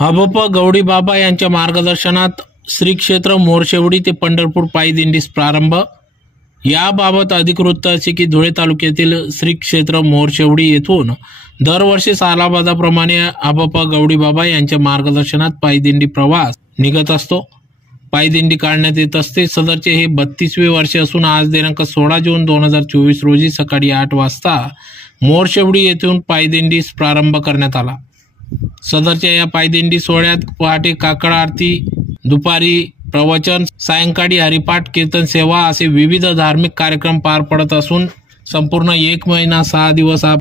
हबप गौडी बाबा यांच्या मार्गदर्शनात श्री क्षेत्र मोरशेवडी ते पंढरपूर पायी दिंडीस प्रारंभ. याबाबत अधिक वृत्त असे की धुळे तालुक्यातील श्री क्षेत्र मोरशेवडी येथून दरवर्षी सालाबादाप्रमाणे हबप गौडी बाबा यांच्या मार्गदर्शनात पायदिंडी प्रवास निघत असतो. पायदिंडी काढण्यात येत असते. सदरचे हे बत्तीसवे वर्ष असून आज दिनांक सोळा जून दोन हजार चोवीस रोजी सकाळी आठ वाजता मोरशेवडी येथून पायदिंडीस प्रारंभ करण्यात आला. सदरच्या या पायदिंडी सोहळ्यात पहाटे काकड आरती दुपारी प्रवचन सायंकाळी हरिपाठ कीर्तन सेवा असे विविध धार्मिक कार्यक्रम पार पडत असून संपूर्ण एक महिना सहा दिवस हा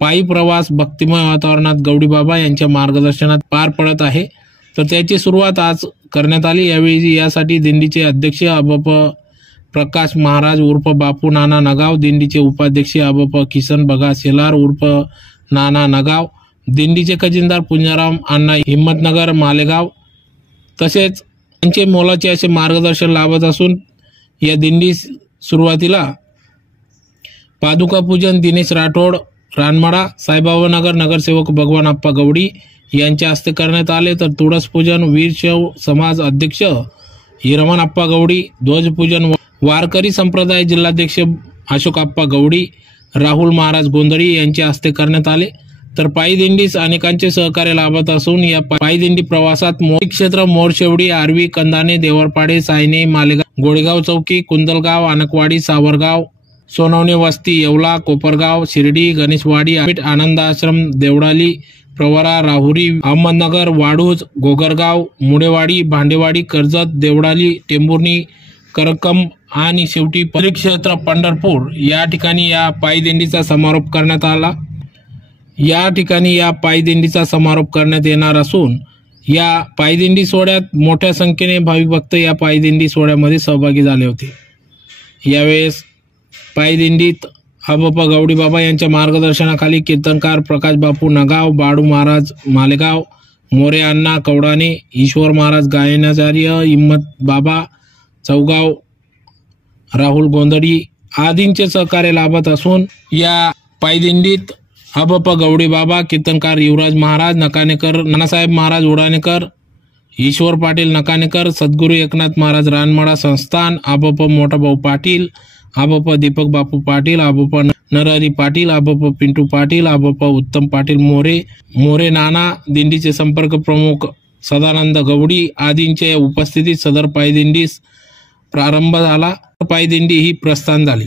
पायी प्रवास भक्तिमय वातावरणात गौडीबाबा यांच्या मार्गदर्शनात पार पडत आहे. तर त्याची सुरुवात आज करण्यात आली. यावेळी यासाठी दिंडीचे अध्यक्ष अबप प्रकाश महाराज उर्फ बापू नाना नगाव दिंडीचे उपाध्यक्ष अबप किसन बगा सेलार उर्फ नाना नगाव दिंडीचे खजिनदार पुण्याराम अण्णा हिम्मतनगर मालेगाव तसेच त्यांचे मोलाचे असे मार्गदर्शन लाभत असून या दिंडी सुरुवातीला पादुका पूजन दिनेश राठोड रानमाडा साईबाबा नगर नगरसेवक भगवान आप्पा गवडी यांच्या हस्ते करण्यात आले. तर तुळस पूजन वीरशैव समाज अध्यक्ष हिरमन आप्पा गवडी ध्वजपूजन वारकरी संप्रदाय जिल्हाध्यक्ष अशोक आप्पा गवडी राहुल महाराज गोंधळी यांच्या हस्ते करण्यात आले. तर पायदिंडीस अनेकांचे सहकार्य लाभत असून या पायदिंडी प्रवासात मोठी क्षेत्र मोरशेवडी आरवी कंदाने देवरपाडे सायने मालेगाव गोडेगाव चौकी कुंदलगाव आनकवाडी सावरगाव सोनवणे वस्ती येवला कोपरगाव शिर्डी गणेशवाडी आनंद आश्रम देवडाली प्रवरा राहुरी अहमदनगर वाडूज गोगरगाव मुडेवाडी भांडेवाडी कर्जत देवडाली टेंभुर्णी करकम आणि शेवटी परिक्षेत्र पंढरपूर. या ठिकाणी या पायदिंडीचा समारोप करण्यात आला. या ठिकाणी या पायदिंडीचा समारोप करण्यात येणार असून या पायदिंडी सोहळ्यात मोठ्या संख्येने भाविक भक्त या पायदिंडी सोहळ्यामध्ये सहभागी झाले होते. यावेळेस पायदिंडीत हबप्पा गवडी बाबा यांच्या मार्गदर्शनाखाली कीर्तनकार प्रकाश बापू नगाव बाळू महाराज मालेगाव मोरे अण्णा कवडाने ईश्वर महाराज गायनाचार्य हिम्मत बाबा चौगाव राहुल गोंधळी आदींचे सहकार्य लाभत असून या पायदिंडीत हबप गवडी बाबा कीर्तनकार युवराज महाराज नकानेकर नानासाहेब महाराज उडानेकर ईश्वर पाटील नकानेकर सद्गुरू एकनाथ महाराज रानमाडा संस्थान आबप मोठाभाऊ पाटील आबप दीपक बापू पाटील आबप नरहरी पाटील आबप पिंटू पाटील आबप उत्तम पाटील मोरे मोरे नाना दिंडीचे संपर्क प्रमुख सदानंद गवडी आदींच्या उपस्थितीत सदर पायदिंडीस प्रारंभ झाला. पायदिंडी ही प्रस्थान झाली.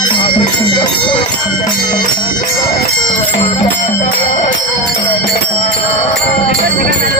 آء گهري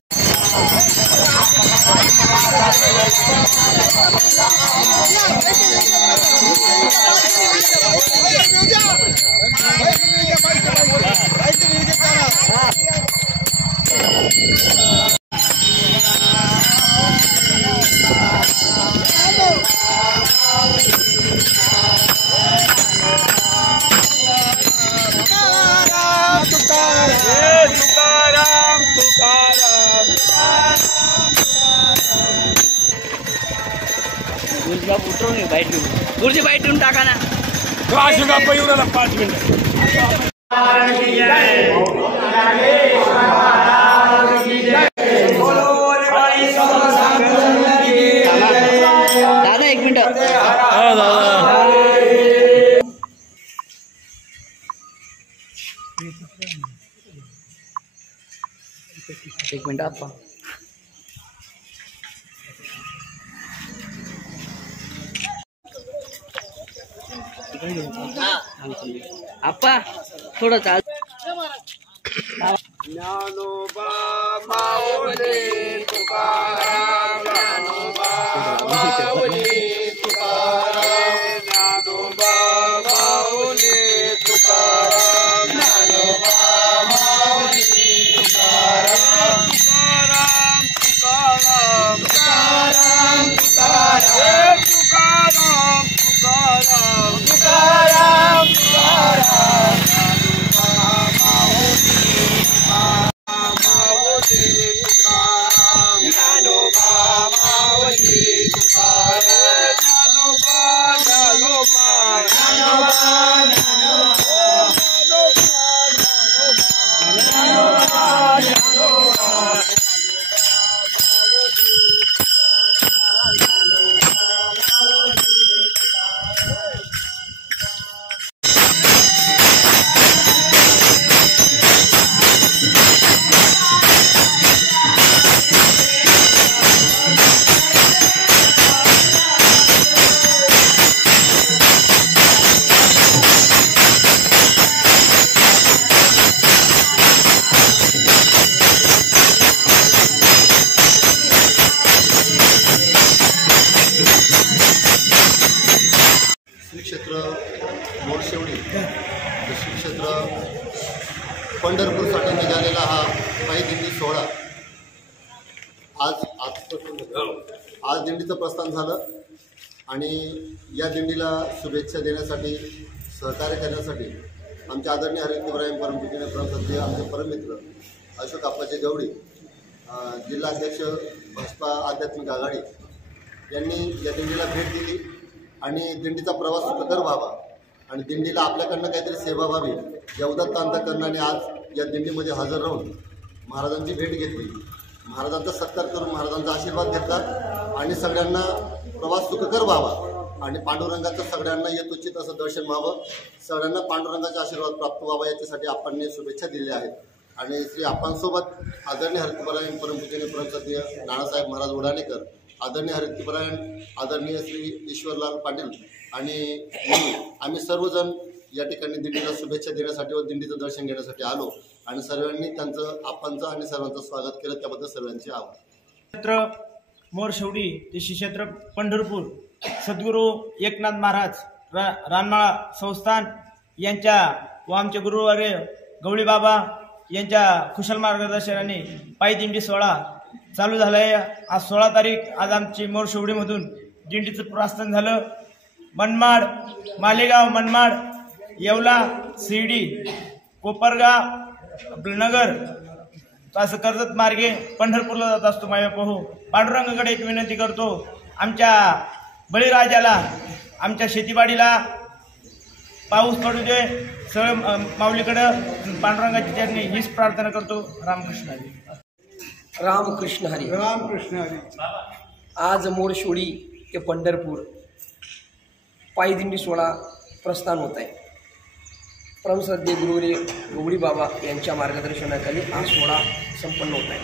गुरुजीबाब उतरवून घे बाईट घेऊन गुरुजी बाईट घेऊन टाका ना. पाच मिनिट. एक मिनिट आप्पा आप्पा थोडं चाल श्री मोरशेवडी हे क्षेत्र पंढरपूरसाठी निघालेला हा काही दिंडी सोहळा. आज आज आज दिंडीचं प्रस्थान झालं आणि या दिंडीला शुभेच्छा देण्यासाठी सहकार्य करण्यासाठी आमचे आदरणीय हरित इब्राहिम परमपितीने परमसत्य आमचे परममित्र अशोक आप्पाचे गवडी जिल्हाध्यक्ष भाजपा आध्यात्मिक आघाडी यांनी या दिंडीला भेट दिली आणि दिंडीचा प्रवास सुखकर व्हावा. आणि दिंडीला आपल्याकडनं काहीतरी सेवा व्हावी या उदात्त आज या दिंडीमध्ये हजर राहून महाराजांची भेट घेतली. महाराजांचा सत्कार करून महाराजांचा आशीर्वाद घेतला आणि सगळ्यांना प्रवास सुखकर व्हावा आणि पांडुरंगाचं सगळ्यांना यथोचित असं दर्शन व्हावं सगळ्यांना पांडुरंगाचा आशीर्वाद प्राप्त व्हावा याच्यासाठी आपण शुभेच्छा दिल्या आहेत. आणि श्री आप्पांसोबत आदरणीय हरितपरायण परमपूजने परमसत्य नानासाहेब महाराज उडाणेकर आदरणीय हरितपरायण आदरणीय श्री ईश्वरलाल पाटील आणि आम्ही सर्वजण या ठिकाणी दिंडीला शुभेच्छा देण्यासाठी व दिंडीचं दर्शन घेण्यासाठी आलो आणि सर्वांनी त्यांचं आप्पांचं आणि सर्वांचं स्वागत केलं. त्याबद्दल सर्वांचे आभार. क्षेत्र मोरशेवडी ते श्रीक्षेत्र पंढरपूर सद्गुरू एकनाथ महाराज रा रानमाळा संस्थान यांच्या व आमचे गुरुवार्य गवळीबाबा यांच्या कुशल मार्गदर्शनाने पायी दिंडी सोहळा चालू झालं आहे आज सोळा तारीख आज आमची मोरशिवडीमधून दिंडीचं प्रस्थान झालं. मनमाड मालेगाव मनमाड येवला शिर्डी कोपरगाव नगर असं कर्जत मार्गे पंढरपूरला जात असतो माझ्या पाहू पांडुरंगाकडे एक विनंती करतो. आमच्या बळीराजाला आमच्या शेतीबाडीला पाऊस पडू दे. सगळं माऊलीकडं पांडुरंगाची चरणी हीच प्रार्थना करतो. रामकृष्णाजी रामकृष्ण हरी. रामकृष्ण हरी. आज मोरशोडी ते पंढरपूर पायदिंडी सोहळा प्रस्थान होत आहे. परमश्रद्धे गुरुवरे गवळी बाबा यांच्या मार्गदर्शनाखाली हा सोहळा संपन्न होत आहे.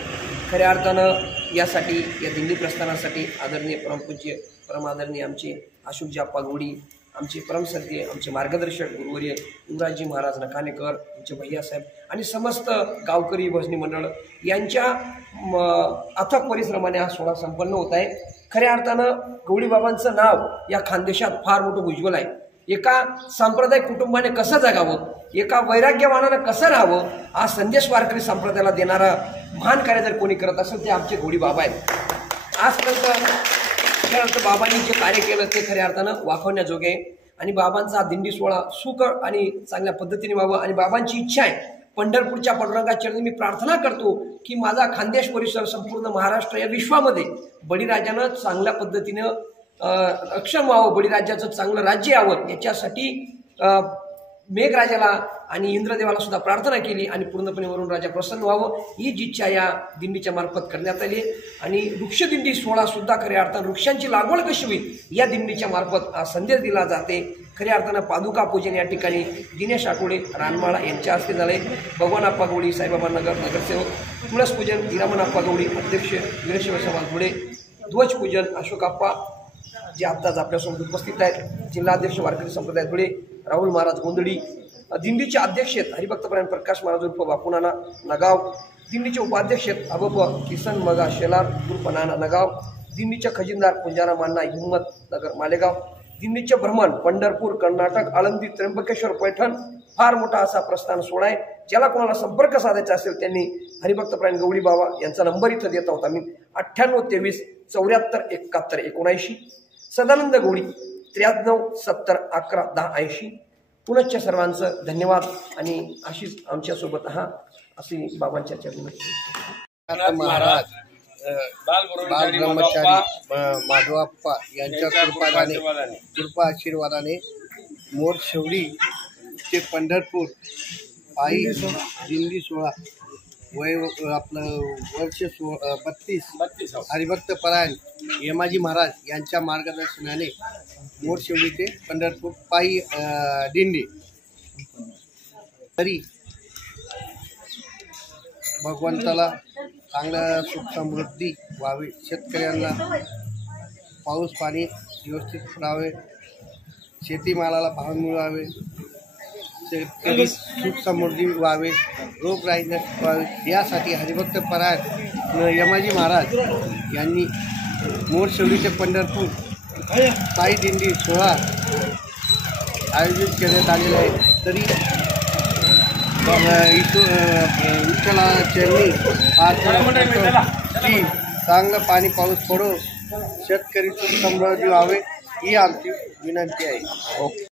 खऱ्या अर्थानं यासाठी या दिंडी प्रस्थानासाठी आदरणीय परमपूज्य परमादरणीय आमचे अशोकजी आप्पा गवडी आमचे परमश्रद्धेय आमचे मार्गदर्शक गुरुवर्य युवराजजी महाराज नकानेकर आमचे भैयासाहेब आणि समस्त गावकरी भजनी मंडळ यांच्या म, अथक परिश्रमाने हा सोहळा संपन्न होत आहे. खऱ्या अर्थानं गवळीबाबांचं नाव या खानदेशात फार मोठं उज्ज्वल आहे. एका सांप्रदायिक कुटुंबाने कसं जगावं एका वैराग्यवानानं कसं राहावं हा संदेश वारकरी संप्रदायाला देणारा महान कार्य जर कोणी करत असेल ते आमचे गोडी बाबा आहेत. आजपर्यंत खऱ्या अर्थ बाबांनी जे कार्य केलं ते खऱ्या अर्थानं वाखवण्याजोगे आणि बाबांचा दिंडी सोहळा सुख आणि चांगल्या पद्धतीने व्हावं. आणि बाबांची इच्छा आहे. पंढरपूरच्या पांडुरंगाच्या चरणी मी प्रार्थना करतो की माझा खानदेश परिसर संपूर्ण महाराष्ट्र या विश्वामध्ये बळीराजानं चांगल्या पद्धतीनं रक्षण व्हावं. बळीराजाचं चांगलं राज्य यावं. याच्यासाठी मेघराजाला आणि इंद्रदेवाला सुद्धा प्रार्थना केली आणि पूर्णपणे वरून राजा प्रसन्न व्हावं ही इच्छा या दिंडीच्या मार्फत करण्यात आली. आणि वृक्षदिंडी सोहळा सुद्धा खऱ्या अर्थानं वृक्षांची लागवड कशी होईल या दिंडीच्या मार्फत हा संदेश दिला जाते. खऱ्या अर्थानं पादुका पूजन या ठिकाणी दिनेश आठवडे रानमाळा यांच्या हस्ते झाले. भगवान आप्पा गवडी साईबाबा नगर नगरसेवक तुळसपूजन हिरामन आप्पा अध्यक्ष वीरेश्वर समाज धुळे ध्वजपूजन अशोक आप्पा जे आत्ताच आपल्यासोबत उपस्थित आहेत जिल्हाध्यक्ष वारकरी संप्रदाय धुळे राहुल महाराज गोंधळी दिंडीचे अध्यक्ष आहेत हरिभक्तपरायण प्रकाश महाराज उर्फ बापुनाना नगाव दिंडीचे उपाध्यक्ष आहेत अबप किसन मगा शेलार उर्फ नाना नगाव दिंडीचे खजिनदार पुंजारा मान्ना हिम्मत नगर मालेगाव दिंडीचे भ्रमण पंढरपूर कर्नाटक आळंदी त्र्यंबकेश्वर पैठण फार मोठा असा प्रस्थान सोहळा आहे ज्याला कोणाला संपर्क साधायचा असेल त्यांनी हरिभक्तप्राण गवळी बाबा यांचा नंबर इथं देत आहोत आम्ही. अठ्ठ्याण्णव तेवीस चौऱ्याहत्तर एकाहत्तर एकोणऐंशी. सदानंद गवळी त्र्याण्णव सत्तर अकरा दहा ऐंशी. पुनश्च सर्वांचं धन्यवाद आणि अशीच आमच्यासोबत हा अशी बाबांच्या चरणी महाराज बाल ब्रह्मचारी माधवाप्पा यांच्या कृपादाने कृपा आशीर्वादाने मोर शेवडी ते पंढरपूर पायी दिंडी सोहळा वय आपलं वर्ष सो बत्तीस हरिभक्त परायण यमाजी महाराज यांच्या मार्गदर्शनाने मोर शेवडी ते पंढरपूर पायी दिंडी. तरी भगवंताला चांगलं सुख समृद्धी व्हावी. शेतकऱ्यांना पाऊस पाणी व्यवस्थित राहावे शेतीमालाला भाव मिळावे शेतकरी सुख समृद्धी व्हावे रोग व्हावे यासाठी हरिभक्त परायण यमाजी महाराज यांनी मोर शेवडीचे पंढरपूर पायी दिंडी सोहळा आयोजित करण्यात आलेला आहे. तरी इथं विठ्ठला चरणी प्रार्थना की चांगलं पाणी पाऊस पडो शेतकरी समृद्धी व्हावे ही आमची विनंती आहे. ओके.